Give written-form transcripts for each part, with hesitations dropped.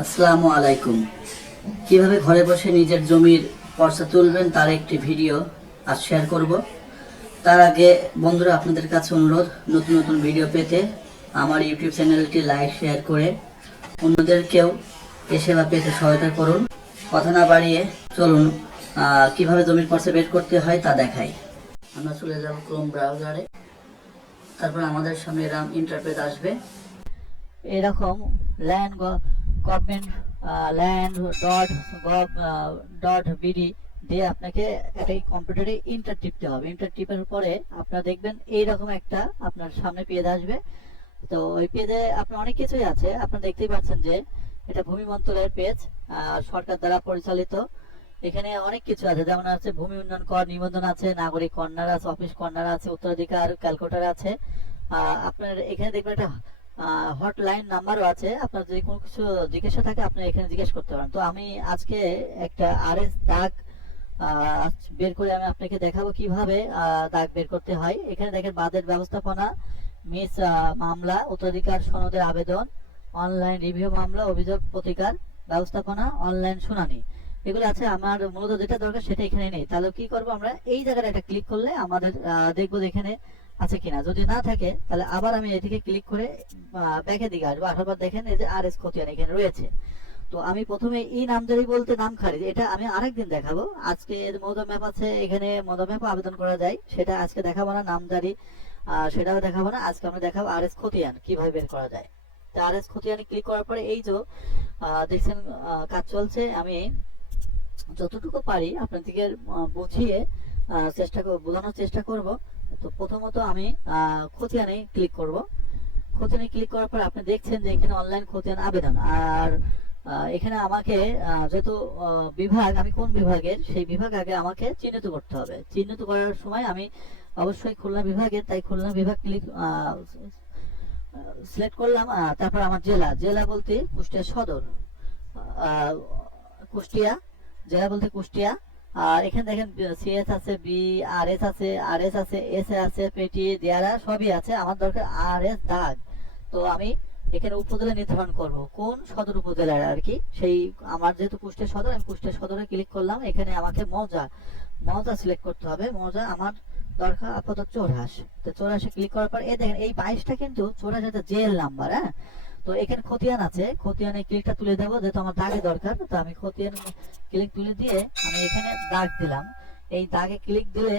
আসসালামু আলাইকুম। কিভাবে ঘরে বসে নিজের জমির পর্চা তুলবেন তার একটি ভিডিও আজ শেয়ার করব। তার আগে বন্ধুরা, আপনাদের কাছে অনুরোধ, নতুন নতুন ভিডিও পেতে আমার ইউটিউব চ্যানেলটি লাইক শেয়ার করে অন্যদেরকেও এ সেবা পেতে সহায়তা করুন। কথা না বাড়িয়ে চলুন কিভাবে জমির পর্চা বের করতে হয় তা দেখাই। আমরা চলে যাব ক্রোম ব্রাউজারে। তারপর আমাদের সামনে এরকম ইন্টারফেস আসবে। এরকম land government land dot gov dot BD দিয়ে আপনাকে একটা কম্পিউটারে ইন্টার টিপতে হবে। ইন্টার টিপার পরে আপনারা দেখবেন এইরকম একটা আপনার সামনে পেজ আসবে। তো ওই পেজে আপনার অনেক কিছুই আছে। আপনারা দেখতেই পাচ্ছেন যে এটা ভূমি মন্ত্রণালয়ের পেজ, সরকার দ্বারা পরিচালিত। এখানে অনেক কিছু আছে, যেমন আছে ভূমি উন্নয়ন কর নিবন্ধন আছে, নাগরিক কর্নার আছে, অফিস কর্নার আছে, উত্তরাধিকার ক্যালকুলেটর আছে। আপনার এখানে দেখবেন একটা হটলাইন নাম্বারও আছে। আপনার যদি কোনো কিছু জিজ্ঞাসা থাকে আপনি এখানে জিজ্ঞেস করতে পারেন। তো আমি আজকে একটা আরএস দাগ বের করে আমি আপনাকে দেখাবো কিভাবে দাগ বের করতে হয়। এখানে দেখেন বাদের ব্যবস্থাপনা, মিস মামলা, উত্তরাধিকার সনদের আবেদন, অনলাইন রিভিউ মামলা, অভিযোগ প্রতিকার ব্যবস্থাপনা, অনলাইন শুনানি, এগুলো আছে। আমার মূলত যেটা দরকার সেটা এখানে নেই। তাহলে কি করব, আমরা এই জায়গাটা একটা ক্লিক করলে আমাদের দেখবো এখানে আছে কিনা। যদি না থাকে তাহলে আবার আমি এদিকে ক্লিক করে ব্যাকের দিকে আসবো। আসার পর দেখেন এই যে আরএস খতিয়ান এখানে রয়েছে। তো আমি প্রথমে ই নামজারি বলতে নাম খারিজ, এটা আমি আরেকদিন দেখাবো। আজকে মৌজা ম্যাপ আছে, এখানে মৌজা ম্যাপও আবেদন করা যায়, সেটা আজকে দেখাবো না। নামজারি সেটাও দেখাবো না। আজকে আমরা দেখাবো আরএস খতিয়ান কিভাবে বের করা যায়। তো আরএস খতিয়ানে ক্লিক করার পরে এই যে দেখছেন কাজ চলছে। আমি যতটুকু পারি আপনাদেরকে বুঝিয়ে বোঝানোর চেষ্টা করব। তো প্রথমত আমি খতিয়ানে ক্লিক করব। খতিয়ানে ক্লিক করার পর আপনি দেখছেন যে এখানে অনলাইন খতিয়ান আবেদন। আর এখানে আমাকে যেহেতু বিভাগ, আমি কোন বিভাগের সেই বিভাগ আগে আমাকে চিহ্নিত করতে হবে। চিহ্নিত করার সময় আমি অবশ্যই খুলনা বিভাগের, তাই খুলনা বিভাগ ক্লিক সিলেক্ট করলাম। তারপর আমার জেলা বলতে কুষ্টিয়া সদর, কুষ্টিয়া জেলা বলতে কুষ্টিয়া। আর এখানে দেখেন সিএস আছে, বি আরএস আছে, আরএস আছে, এস আছে, পেটি দিয়ারা সবই আছে। আমার দরকার আরএস দাগ। তো আমি এখানে উপজেলা নির্ধারণ করব কোন সদর উপজেলার আর কি। সেই আমার যেহেতু কুষ্টিয়া সদর, আমি কুষ্টিয়া সদরে ক্লিক করলাম। এখানে আমাকে মৌজা সিলেক্ট করতে হবে। মৌজা আমার দরকার আপাতত 84। তো 84 ক্লিক করার পর এই দেখেন এই 22টা কিন্তু 84 একটা জেএল নাম্বার। হ্যাঁ, তো এখানে খতিয়ান আছে, খতিয়ানে ক্লিকটা তুলে দেবো যেহেতু আমার দাগে দরকার। তো আমি খতিয়ান ক্লিক তুলে দিয়ে আমি এখানে দাগ দিলাম। এই দাগে ক্লিক দিলে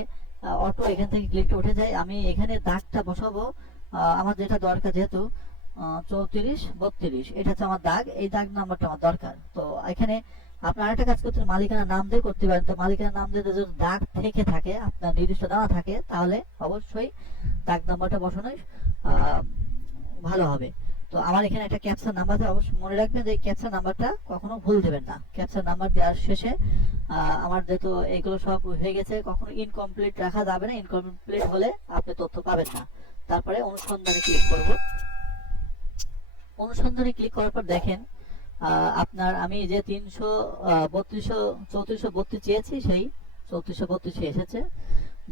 অটো এখান থেকে ক্লিকটা উঠে যায়। আমি এখানে দাগটা বসাবো আমার যেটা দরকার, যেহেতু 34 32 এটা হচ্ছে আমার দাগ। এই দাগ নাম্বারটা আমার দরকার। তো এখানে আপনার আরেকটা কাজ করতে মালিকানার নাম দিয়ে করতে পারেন। তো মালিকানার নাম দিয়ে যদি দাগ থেকে থাকে, আপনার নির্দিষ্ট দেওয়া থাকে, তাহলে অবশ্যই দাগ নাম্বারটা বসানোই ভালো হবে। তো আমার এখানে একটা ক্যাপচার নাম্বার আছে, অবশ্যই মনে রাখবেন যে ক্যাপচার নাম্বারটা কখনো ভুল দেবেন না। ক্যাপচার নাম্বার দেওয়ার শেষে আমার যেহেতু এগুলো সব হয়ে গেছে, কখনো ইনকমপ্লিট রাখা যাবে না। ইনকমপ্লিট হলে আপনি তথ্য পাবেন না। তারপরে অনুসন্ধানে ক্লিক করব। অনুসন্ধানে ক্লিক করার পর দেখেন আপনার আমি যে 3432 চেয়েছি সেই 3432 এসেছে।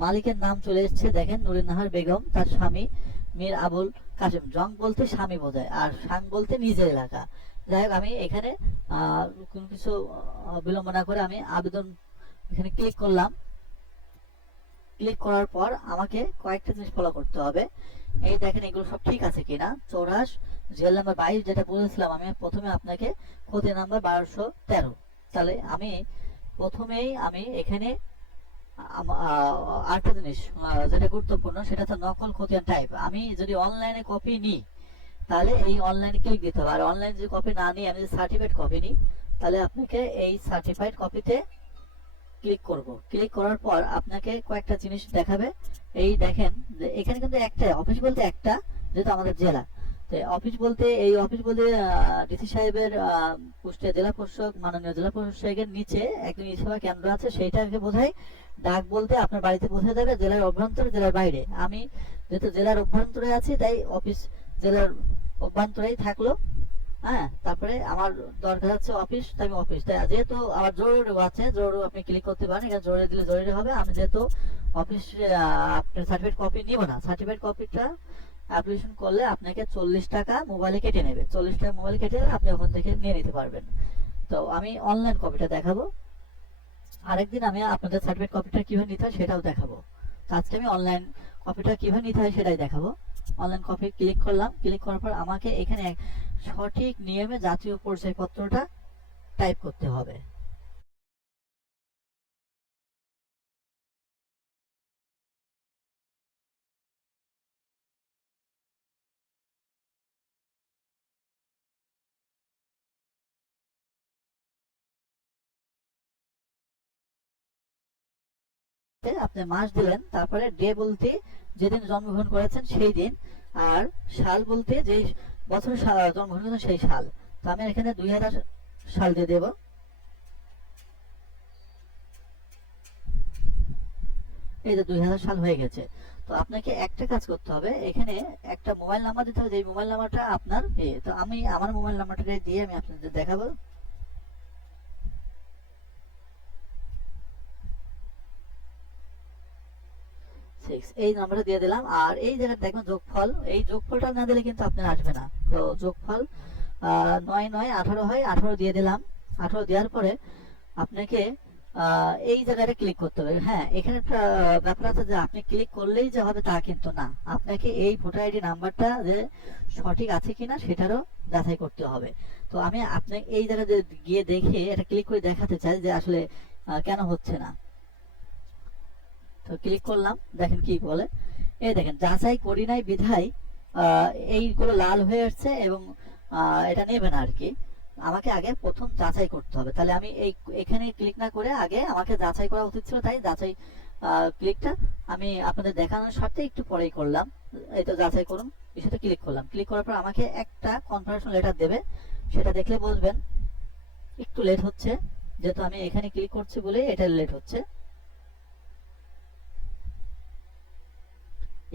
মালিকের নাম চলে এসেছে, দেখেন নুরিন নাহার বেগম, তার স্বামী মীর আবুল কাসেম। জং বলতে স্বামী বোঝায়, আর সাং বলতে নিজের এলাকা। যাই হোক, আমি এখানে কোনো কিছু বিলম্ব না করে আমি আবেদন এখানে ক্লিক করলাম। ক্লিক করার পর আমাকে কয়েকটা জিনিস ফলো করতে হবে। এই দেখেন এগুলো সব ঠিক আছে কিনা। 84 জেল নাম্বার 22 যেটা বলেছিলাম আমি প্রথমে আপনাকে, খতিয়ান নাম্বার 1213। তাহলে আমি প্রথমেই আমি এখানে আরেকটা জিনিস যেটা গুরুত্বপূর্ণ, সেটা হচ্ছে নকল খতিয়ান টাইপ। আমি যদি অনলাইনে কপি নিই তাহলে এই অনলাইনে ক্লিক দিতে হবে। আর অনলাইনে যদি কপি না নিই, আমি যদি সার্টিফাইড কপি নিই, তাহলে আপনাকে এই সার্টিফাইড কপিতে ক্লিক করব। ক্লিক করার পর আপনাকে কয়েকটা জিনিস দেখাবে। এই দেখেন যে এখানে কিন্তু একটা অফিস বলতে একটা, যেহেতু আমাদের জেলা, তো অফিস বলতে এই অফিস বলতে ডিসি সাহেবের কুষ্টিয়া জেলা প্রশাসক, মাননীয় জেলা প্রশাসকের নিচে একজন সেবা কেন্দ্র আছে, সেইটাকে বোঝায়। ডাক বলতে আপনার বাড়িতে বোঝা যাবে জেলার অভ্যন্তরে, জেলার বাইরে। আমি যেহেতু জেলার অভ্যন্তরে আছি তাই অফিস জেলার অভ্যন্তরেই থাকলো। হ্যাঁ, তারপরে আমার দরকার হচ্ছে অফিস, তাই আমি অফিস। তাই যেহেতু আমার জরুরি আছে, জরুরি আপনি ক্লিক করতে পারেন। এখানে জরুরি দিলে জরুরি হবে। আমি যেহেতু অফিস আপনার সার্টিফিকেট কপি নিব না, সার্টিফিকেট কপিটা অ্যাপ্লিকেশন করলে আপনাকে 40 টাকা মোবাইলে কেটে নেবে। 40 টাকা মোবাইলে কেটে আপনি ওখান থেকে নিয়ে নিতে পারবেন। তো আমি অনলাইন কপিটা দেখাবো, আরেকদিন আমি আপনাদের সার্টিফিকেট কপিটা কিভাবে নিতে হয় সেটাও দেখাবো। তো আজকে আমি অনলাইন কপিটা কিভাবে নিতে হয় সেটাই দেখাবো। অনলাইন কপি ক্লিক করলাম, ক্লিক করার পর আমাকে এখানে সঠিক নিয়মে জাতীয় পরিচয়পত্রটা টাইপ করতে হবে। আপনি মাস দিলেন, তারপরে ডে বলতে যেদিন জন্মগ্রহণ করেছেন সেই দিন, আর সাল বলতে যে বছর জন্মগ্রহণ করেছেন সেই সাল। তো আমি এখানে 2000 সাল দিয়ে দেব। এই যে 2000 সাল হয়ে গেছে। তো আপনাকে একটা কাজ করতে হবে, এখানে একটা মোবাইল নাম্বার দিতে হবে, যে মোবাইল নাম্বারটা আপনার। তো আমি আমার মোবাইল নাম্বারটাকে দিয়ে আমি আপনাদের দেখাবো। এই নাম্বারটা দিয়ে দিলাম, আর এই জায়গায় দেখবেন যোগফল, এই যোগফলটা না দিলে কিন্তু আপনার আসবে না। তো যোগফল 9 9 18 হয়, 18 দিয়ে দিলাম। 18 দেওয়ার পরে আপনাকে এই জায়গাটা ক্লিক করতে হবে। হ্যাঁ, এখানে একটা ব্যাপার আছে যে আপনি ক্লিক করলেই যে হবে তা কিন্তু না, আপনাকে এই ভোটার আইডি নাম্বারটা যে সঠিক আছে কিনা সেটারও যাচাই করতে হবে। তো আমি আপনাকে এই জায়গায় গিয়ে দেখে এটা ক্লিক করে দেখাতে চাই যে আসলে কেন হচ্ছে না। তো ক্লিক করলাম, দেখেন কি বলে, এই দেখেন যাচাই করি নাই বিধায় এইগুলো লাল হয়ে আসছে এবং এটা নেবে না আর কি। আমাকে আগে প্রথম যাচাই করতে হবে, তাহলে আমি এখানে ক্লিক না করে আগে আমাকে যাচাই করা উচিত ছিল, তাই যাচাই ক্লিকটা আমি আপনাদের দেখানোর স্বার্থে একটু পরেই করলাম। এই তো যাচাই করুন বিষয়টা ক্লিক করলাম, ক্লিক করার পর আমাকে একটা কনফার্মেশন লেটার দেবে, সেটা দেখলে বুঝবেন একটু লেট হচ্ছে, যেহেতু আমি এখানে ক্লিক করছি বলেই এটা লেট হচ্ছে।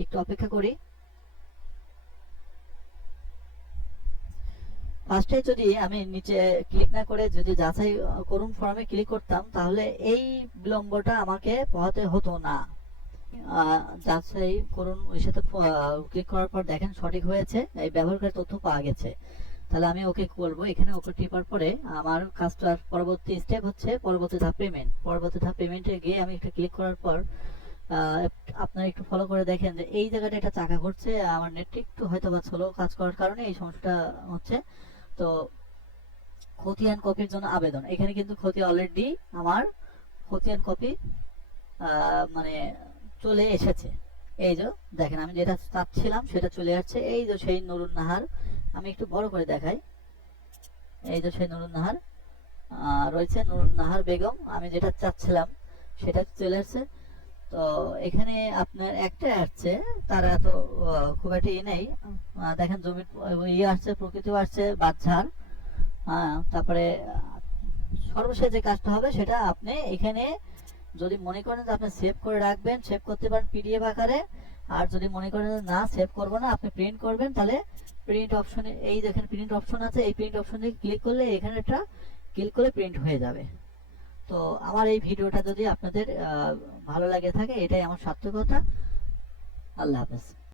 একটু অপেক্ষা করি। ফার্স্টে যদি আমি নিচে ক্লিক না করে যদি যাচাই করুন ফর্মে ক্লিক করতাম, তাহলে এই বিলম্বটা আমাকে পোহাতে হতো না। যাচাই করুন ওই সাথে ক্লিক করার পর দেখেন সঠিক হয়েছে, এই ব্যবহারকারীর তথ্য পাওয়া গেছে। তাহলে আমি ওকে করব, এখানে ওকে টিপার পরে আমার কাজটার পরবর্তী স্টেপ হচ্ছে পরবর্তী ধাপ পেমেন্ট। পরবর্তী ধাপ পেমেন্টে গিয়ে আমি একটা ক্লিক করার পর আপনারা একটু ফলো করে দেখেন যে এই জায়গাটা একটা চাকা ঘুরছে, আমার নেটটি একটু হয়তো বা স্লো কাজ করার কারণে এই সমস্যাটা হচ্ছে। তো খতিয়ান কপির জন্য আবেদন, এখানে কিন্তু খতিয়ান অলরেডি আমার খতিয়ান কপি মানে চলে এসেছে। এই যে দেখেন আমি যেটা চাচ্ছিলাম সেটা চলে আসছে। এই যে সেই নুরুন নাহার, আমি একটু বড় করে দেখাই। এই যে সেই নুরুন নাহার রয়েছে, নুরুন নাহার বেগম, আমি যেটা চাচ্ছিলাম সেটা চলে আসছে। তো এখানে আপনার একটা আসছে, তারা তো খুব একটা নেই। দেখেন জমির ইয়ে আসছে, প্রকৃতিও আসছে, বাচ্চার। তারপরে সর্বশেষ যে কাজটা হবে সেটা আপনি এখানে যদি মনে করেন যে আপনি সেভ করে রাখবেন, সেভ করতে পারেন পিডিএফ আকারে। আর যদি মনে করেন না সেভ করবো না, আপনি প্রিন্ট করবেন, তাহলে প্রিন্ট অপশনে এই দেখেন প্রিন্ট অপশন আছে, এই প্রিন্ট অপশনে ক্লিক করলে এখানে একটা ক্লিক করে প্রিন্ট হয়ে যাবে। তো আমার এই ভিডিওটা যদি আপনাদের ভালো লাগে থাকে, এটাই আমার সার্থকতা। আল্লাহ হাফেজ।